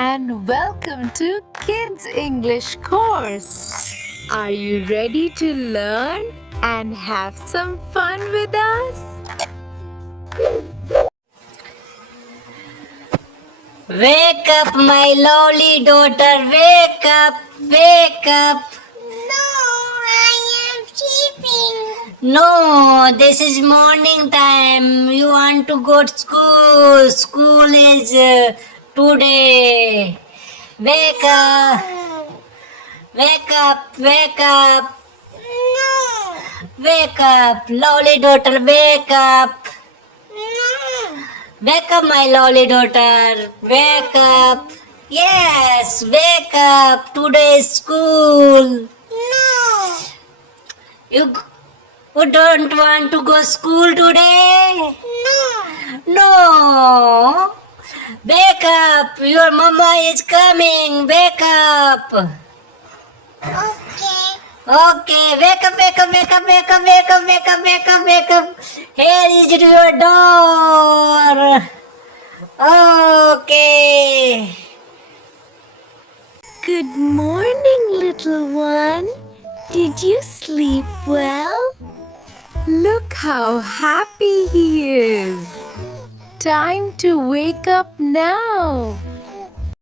and welcome to Kids English course. Are you ready to learn and have some fun with us? Wake up, my lovely daughter. Wake up, wake up. No, I am sleeping. No, this is morning time. You want to go to school. School is today. Wake up, wake up, wake up, No, wake up. Lovely daughter, wake up. no, Wake up, my lovely daughter. Wake up. Yes, wake up. Today is school. no, You, you don't want to go school today? no. No. Wake up. Your mama is coming. Wake up. Okay. Okay, wake up, wake up, wake up, wake up, wake up, wake up, wake up, wake up. Here is your door. Okay. Good morning, little one. Did you sleep well? Look how happy he is. Time to wake up now.